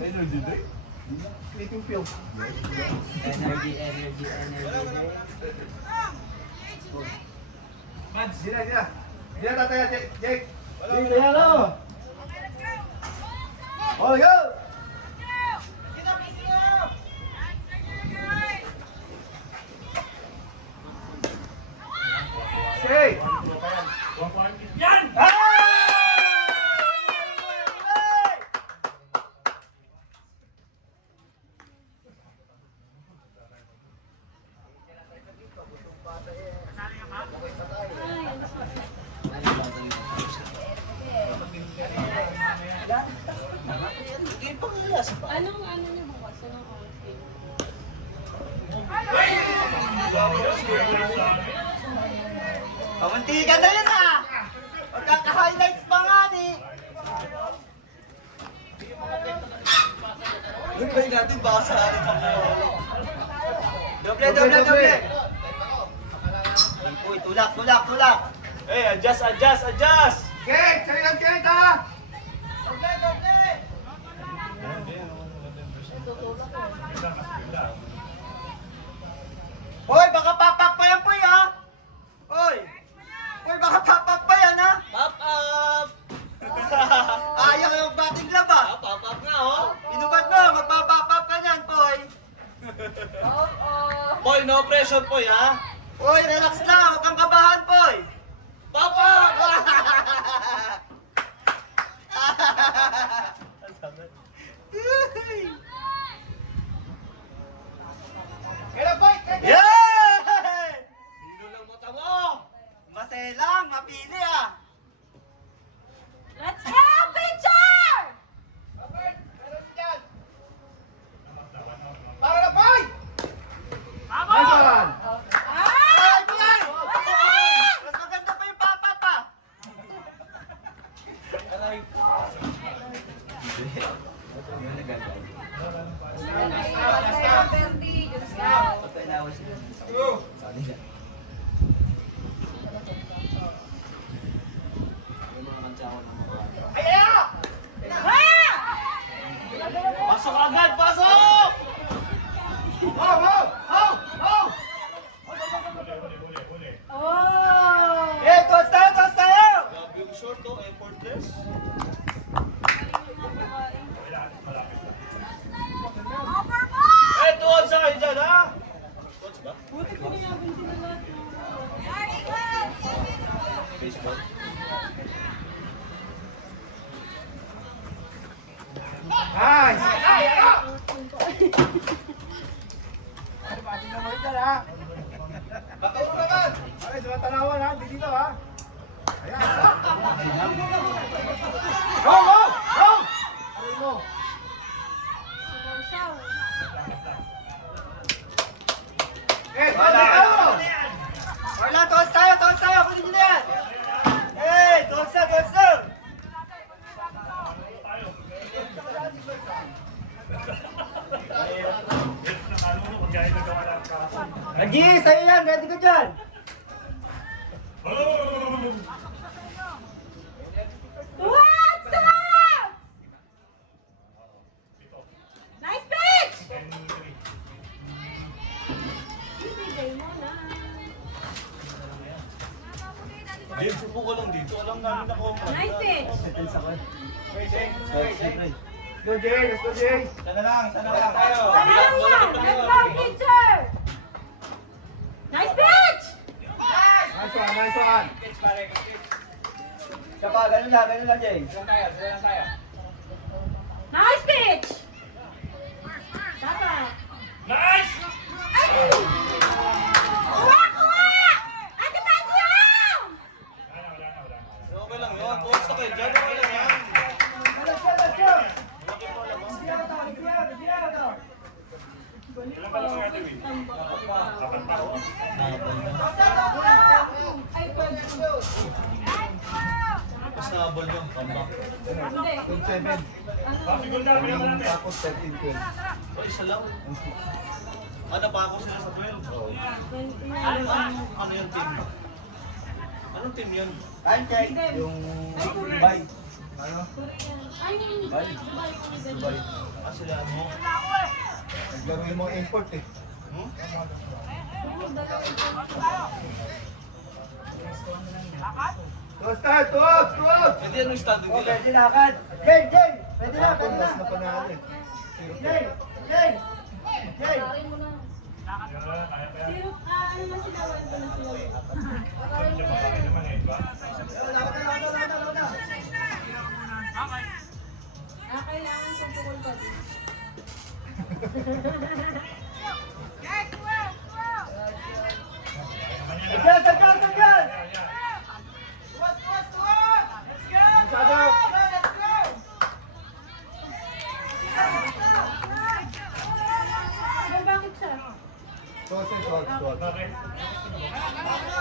May energy drink. Sleeping pills. Energy. Di na tataya, Jake. Jake, kaya na. Oh, go! Say! Yan! Anong ano niyo bukas? Anong oras kayo? Kamunti ka na yun ah! Magkaka-highlights pa nga ni! Yung play natin baka sa ano pa ko. Doble! Uy, tulak! Eh, adjust! Jake! Sa'yo lang, Jake, ha? Hoy, baka papak pa yan po ha! Hoy, baka papak pa yan ha! Pop up! Ayaw yung batting lab ah! Pop up nga oh! Inubad mo, magpapapap ka niyan, Poy! Boy, no pressure po ha. Hoy, relax lang, huwag kang kabahan, Poy! Pop up! pinili ah. Let's go, pitcher! Para na, boy! Tama! Nice one! Ay, yan! Mas maganda pa yung papa pa. Pasok agad! Pasok! Ho, ho! Ho! Ho! Oh! Eh, tuwas tayo, tuwas tayo! Grabe yung short, no? Effortless. Eh, tuwan sa kayo dyan, ha? Tuwans ba? Baseball? Nice! Ay, ano? Ay, pati naman dyan, ha? Bakaw naman! Ay, sa tanawan, ha? Hindi dito, ha? Ayan, ha? Go, go! Go! Ay, mo. Eh, pala tayo! Wala, tuwas tayo, tuwas tayo. Kunin nyo na yan. Eh, tuwas na, tuwas na. Agi, sa'yo yan. Ready ka dyan. Tuwag! Tuwag! Nice pitch! Ibigay mo na. James, upo ka lang dito. Alam namin na kompa. Nice pitch! Let's go, Jay! Let's go, Jay! Sana lang tayo. Ano yan? Let's go, pitcher! Nice pitch! Nice one, nice one! Siya pa, ganun lang, Jay. Nice pitch! Dapat! Nice! Ay! Kuha! Kuha! Ate Padyong! Okay lang yun. Tuwas na kayo dyan. Okay lang yan. Let's go, let's go. Malaki po lang. Ilan pa lang mga Tewin? Apat pa ako. Ay, pwede. Basta ball nyo. Comeback. Hindi. 27. Pasigol na, pinaka natin. Tapos 13-12. O, isa lang. Pa ako sila sa 12. Ano yung team? Anong team yun? Time check. Yung bye. Ano? Ay, hindi. Bye. Ah, sila ano? Naglaruin mo import, eh. Hmm? Tuwas tayo! Tuwas! Tuwas! Pwede ano yung standing Oh, nila? pwede lakad. Jay, Jay. Pwede na, Tapos, pwede mas na. na panalo, eh. Jay, Jay. Jay. Zero, ano na sila? One pa na sila. Bakit naman eh, di ba? Kailangan sa tukol pa din. Sagyan, sagyan, sagyan. Masyado! Pero bakit siya? Tuwas, eh. Tuwas, tuwas. Bakit? Bakit?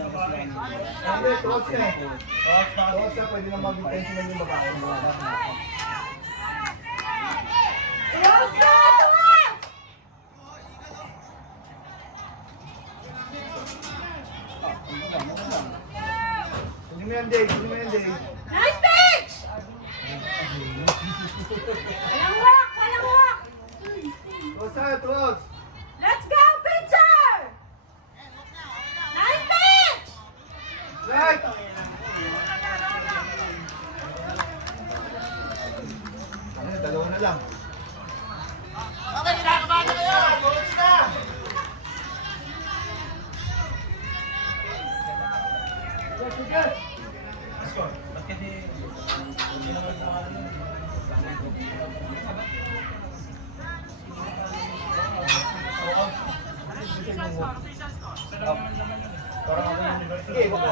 Hindi, tuwas na, eh. Tuwas na, pwede na mag-intention yung babae. Tuwas na! Tuwas! Hindi mo yan, Dave. Hindi mo yan, Dave. Nice pitch! Walang walk! Walang walk! Tuwas tayo, tuwas! Let's go, pitcher! Nice pitch! Right! Ano, dalawa na lang. Okay, kinakabahan na kayo. Tuloy na. Yes, yes. Score. Ba't hindi naman mga ano? Sige, opo.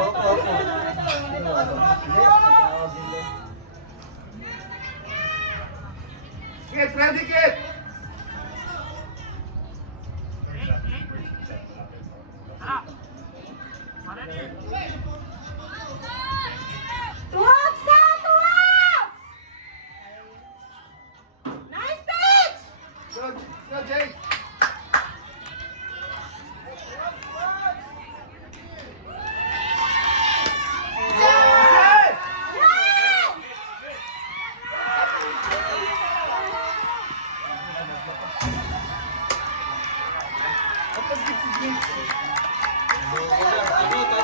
Kit, ready, Kit! Two outs na! Two outs! Nice pitch! Good, Jake. Yes! Done.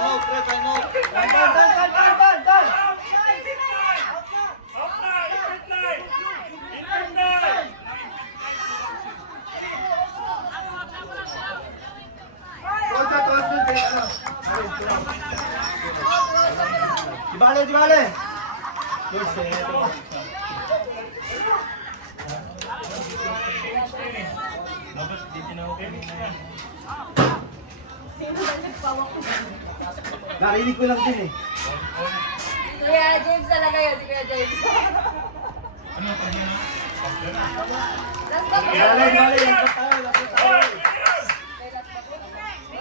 Out na! Input line! Input line! Tuwas na, Jake. Di bale. Dapat di tinawag ko na yan. Narinig ko lang din eh. Kuya James talaga yun, si Kuya James. Ano pa niya na? Last stop. Bale. Lapit tayo.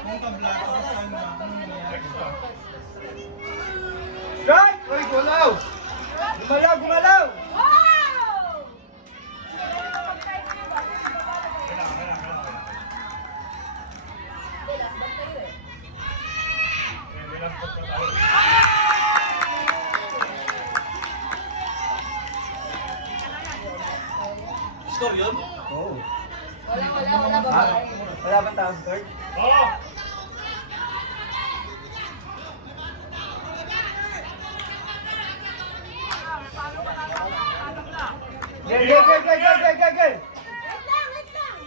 Kung tablato ka saan na? Ano nangyayari? Strike! Uy, gulaw! Gumalaw! Wow! Score yun? Oo. Wala babae. Wala bang taong third? Oo! Gel. Wait lang.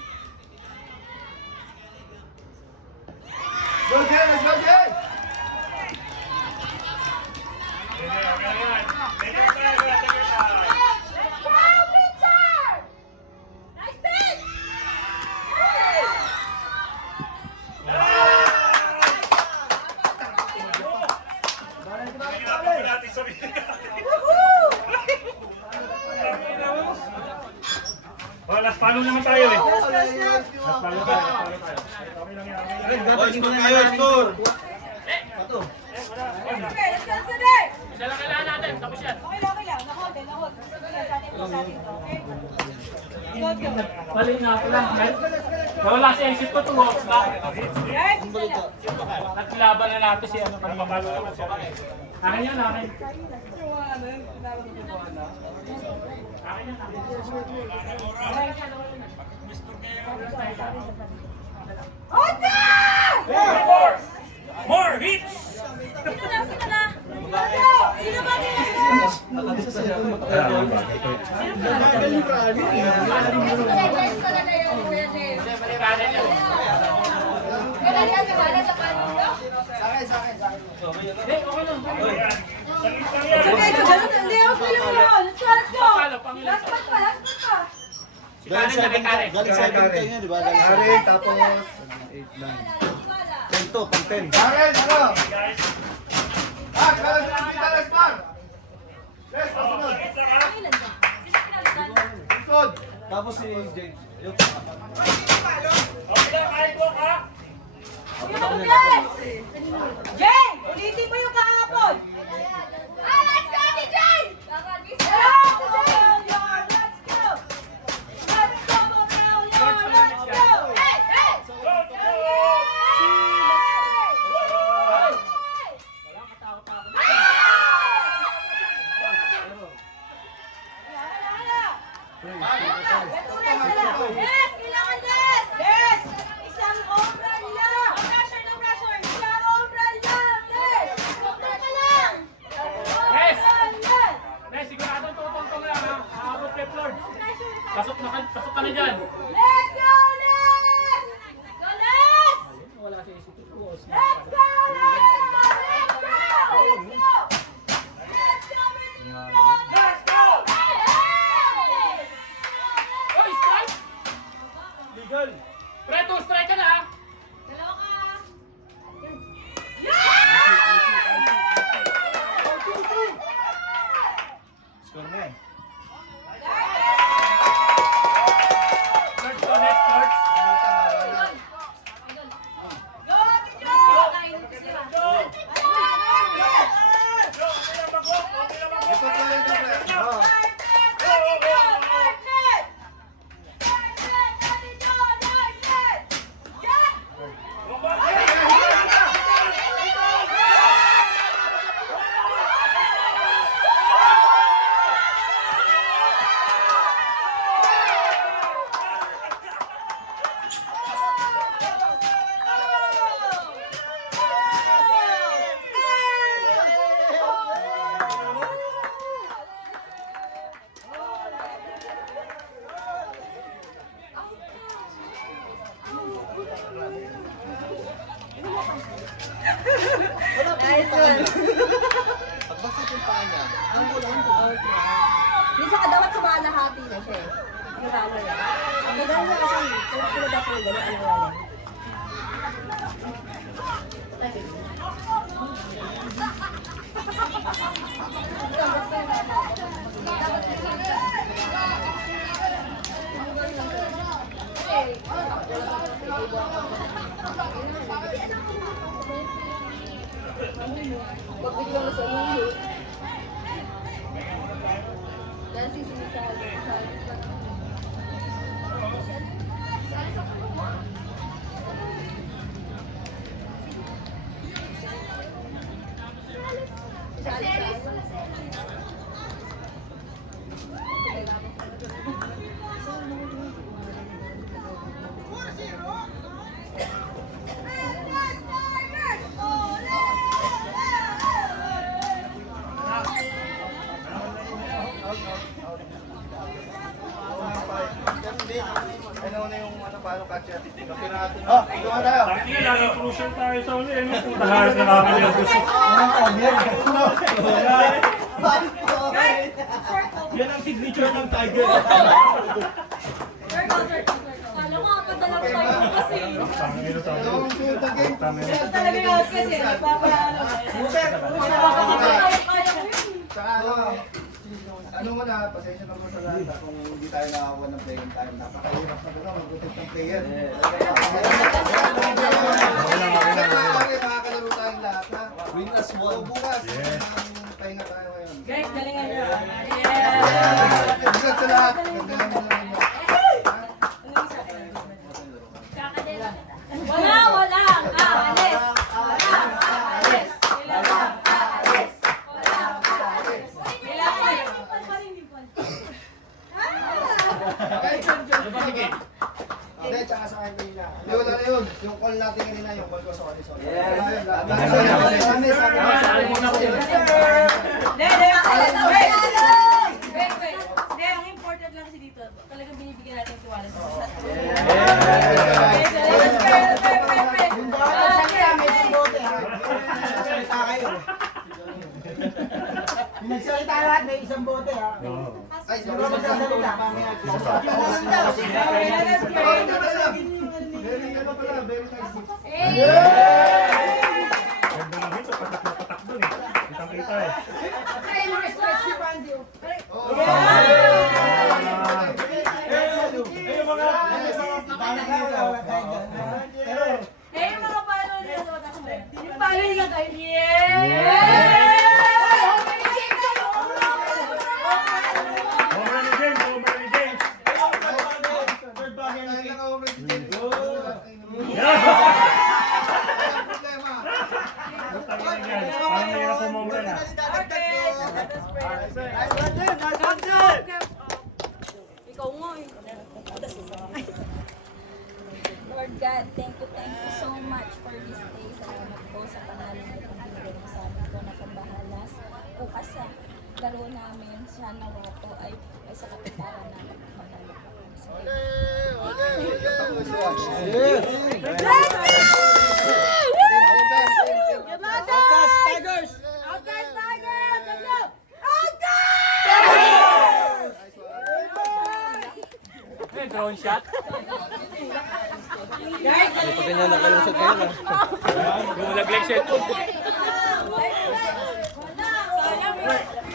Go, Jake! Let's go, Jake! Let's go, Richard! Nice pitch! Oh, last follow naman tayo eh. Yes. Last follow tayo. Okay lang yan. Boy, score kayo, score! Okay, let's go today! Isa lang kailangan natin, tapos yan. Okay lang. Nahold. Sa atin to, okay? Go. Mali nga pala. Wala si exit ko, 2 walks na. Yes, isa lang. Naglaban na natin si ano kanina. Akin yan, akin. Akin yan, More hits! Sino na? Sino ba nila? Guys, talaga yung Kuya James. Kanan yan. Kailan yan kabala sa paano? Hindi, okay lang. Saglit lang yan. Okay, hindi ako sa'yo yun. Let's go. Palo, Panginoon. Last part pa. Kanan niya, may kanan. Karen, tapos 8, 9. 10. Karen, ano? Guys, Kita, let's par! Let's, pasunod! saglit lang ha. Susod! Tapos si James. Okay lang, kahit walk ha. Jay, ulitin mo yung kahapon. Let's go, Jay! Let's go! Hey! Yes, kailangan yes! Yes! Isang obra lang! No pressure! Isang obra lang! Yes! Obra ka lang! Yes! Yes! Guys, sigurado tutong lang ha. Aabot kay Flord. Pressure ka! Pasok ka na dyan. Let's go, Les! Go, Les! Wala si Isip. Let's go, Les! Let's go! Let's go! Let's go, Let's go! Oy, strike! Legal. Pre, 2 strike ka na ha. Dalawa ka Nice one. Pagbasag yung paa niya. Ang ulan. Minsan ka dapat kumalahati na siya eh. Yung kano niya. Ang ganda niya kasi, kung pinadapo yung gano'n, ano wala. Pag bigyan mo sa ulo. Dahil sisinisali. Ano na yung ano, paano katya? Kapin natin. Oh, doon tayo. Tangina, lagi crucial tayo sa uli. Ano po, taharas na kami yung gusto. Yan ang signature ng Tiger. Alam mo, padala ko tayo kasi. Tangina sa Ito ang suot ng game. Talaga yun kasi, nagpapaano. Saka ano mo na, pasensya na po sa lahat kung hindi tayo nakakuha ng playing time. Napakahirap na gano'n, magutot ng player. Makakalaro tayong lahat ha. Win as one. Bukas, pahinga tayo ngayon. Guys, galingan niyo. Bigat sa lahat. Ganda naman naman yun. Wala. Aalis. Aalis. Aalis. Hindi, tsaka sa akin kanina. Hindi, wala na yun. Yung call natin kanina, yung call ko, sorry. Hindi, ang important lang kasi dito, talagang binibigyan natin yung tiwala sa isa't isa. Yung bata sa kanya, may sambote ha. Nagsalita kayo. Nagsalita lahat, may isang bote ha. Ay, di ba magsasalita? Very ano pala, very nice. Ganda lang ito, patak na patak dun eh. Kitang-kita eh. Eh, yung mga follower nila sa mata ko. Yung follower nila kayo. Yeah! Home run ni James, home run ni James. Ay, naka-orange din. Problema. Tangina yan. Parang mahirap po home run ah. Ikaw nga eh. Lord God, thank you so much for this day. Salamat po sa pangalan na itong binigay mo sa amin po na pambahalas. Bukas sa laro namin, sana po ay sa kapitaran namin. Manalo po kami sa Outcast Tigers! Outcast Tigers! Let's go! Drone shot. Pag ganyan na kayo sa kanya. Yung laglag shot.